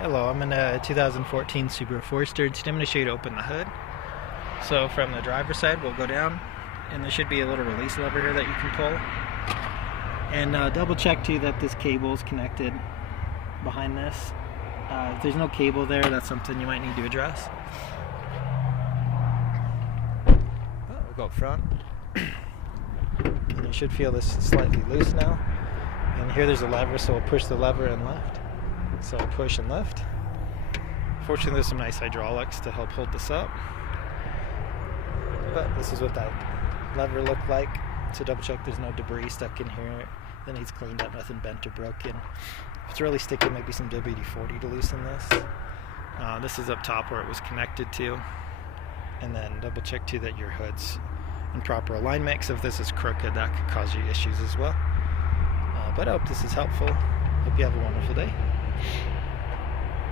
Hello, I'm in a 2014 Subaru Forester. Today I'm going to show you to open the hood. So from the driver's side, we'll go down, and there should be a little release lever here that you can pull. And double check too that this cable is connected behind this. If there's no cable there, that's something you might need to address. We'll go up front. And you should feel this slightly loose now. And here there's a lever, so we'll push the lever and lift. So push and lift. Fortunately, there's some nice hydraulics to help hold this up. But this is what that lever looked like. So double check there's no debris stuck in here that needs cleaned up, nothing bent or broken. If it's really sticky, maybe some WD-40 to loosen this. This is up top where it was connected to. And then double check too that your hood's in proper alignment, because if this is crooked, that could cause you issues as well. But I hope this is helpful. Hope you have a wonderful day.